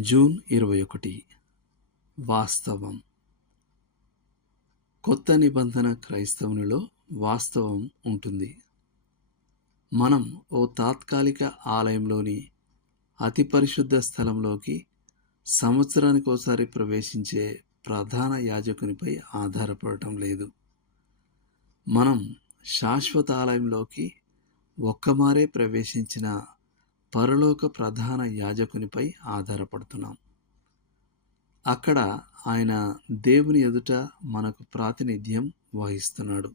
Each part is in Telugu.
జూన్ ఇరవై ఒకటి వాస్తవం. కొత్త నిబంధన క్రైస్తవునిలో వాస్తవం ఉంటుంది. మనం ఓ తాత్కాలిక ఆలయంలోని అతి పరిశుద్ధ స్థలంలోకి సంవత్సరానికోసారి ప్రవేశించే ప్రధాన యాజకునిపై ఆధారపడటం లేదు. మనం శాశ్వత ఆలయంలోకి ఒక్కమారే ప్రవేశించిన పరలోక ప్రధాన యాజకునిపై ఆధారపడుతున్నాం. అక్కడ ఆయన దేవుని ఎదుట మనకు ప్రాతినిధ్యం వహిస్తున్నాడు.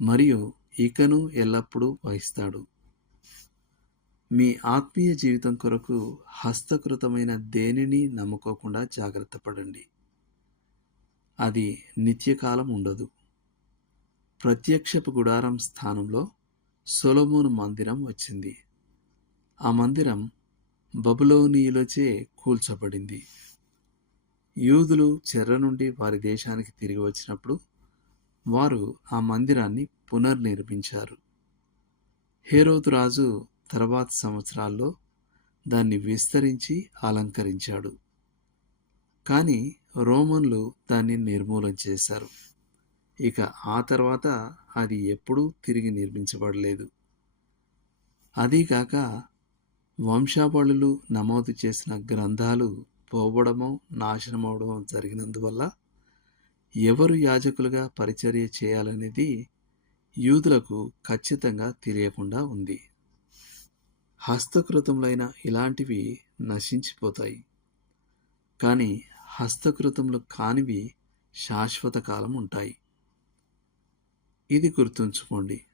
మరియు ఇకను ఎల్లప్పుడూ వహిస్తాడు. మీ ఆత్మీయ జీవితం కొరకు హస్తకృతమైన దేనిని నమ్ముకోకుండా జాగ్రత్త పడండి. అది నిత్యకాలం ఉండదు. ప్రత్యక్షపు గుడారం స్థానంలో సొలమోను మందిరం వచ్చింది. ఆ మందిరం బబులోనీయులచే కూల్చబడింది. యూదులు చెర్ర నుండి వారి దేశానికి తిరిగి వచ్చినప్పుడు వారు ఆ మందిరాన్ని పునర్నిర్మించారు. హేరోదు రాజు తర్వాత సంవత్సరాల్లో దాన్ని విస్తరించి అలంకరించాడు. కానీ రోమన్లు దాన్ని నిర్మూలన చేశారు. ఇక ఆ తర్వాత అది ఎప్పుడూ తిరిగి నిర్మించబడలేదు. అదీకాక వంశావళులు నమోదు చేసిన గ్రంథాలు పోవడమో నాశనమవడమో జరిగినందువల్ల ఎవరు యాజకులుగా పరిచర్య చేయాలనేది యూదులకు ఖచ్చితంగా తెలియకుండా ఉంది. హస్తకృతములైన ఇలాంటివి నశించిపోతాయి. కానీ హస్తకృతములు కానివి శాశ్వత కాలం ఉంటాయి. ఇది గుర్తుంచుకోండి.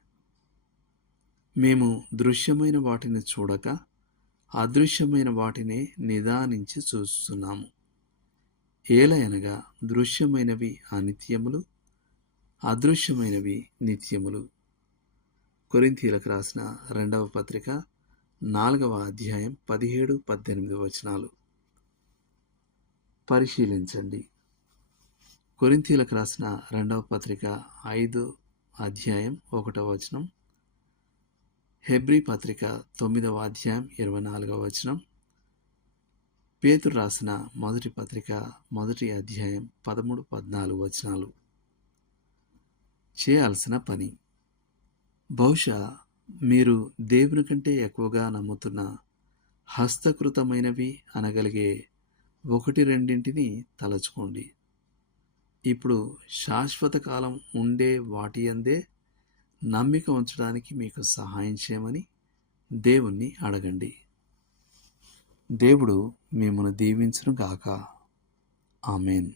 మేము దృశ్యమైన వాటిని చూడక అదృశ్యమైన వాటినే నిదానించి చూస్తున్నాము. ఏలయనగా దృశ్యమైనవి అనిత్యములు అదృశ్యమైనవి నిత్యములు. కొరింతీలకు రాసిన రెండవ పత్రిక నాలుగవ అధ్యాయం పదిహేడు పద్దెనిమిది వచనాలు. పరిశీలించండి. కొరింతీలకు రాసిన రెండవ పత్రిక ఐదు అధ్యాయం ఒకటవ వచనం హెబ్రి పత్రిక తొమ్మిదవ అధ్యాయం ఇరవై నాలుగవ వచనం. పేతురు రాసిన మొదటి పత్రిక మొదటి అధ్యాయం పదమూడు పద్నాలుగు వచనాలు. చేయాల్సిన పని. బహుశా మీరు దేవుని కంటే ఎక్కువగా నమ్ముతున్న హస్తకృతమైనవి అనగలిగే ఒకటి రెండింటిని తలచుకోండి. ఇప్పుడు శాశ్వత కాలం ఉండే వాటి అందే నమ్మిక ఉంచడానికి మీకు సహాయం చేయమని దేవుణ్ణి అడగండి. దేవుడు మిమ్మల్ని దీవించును గాక ఆమెన్.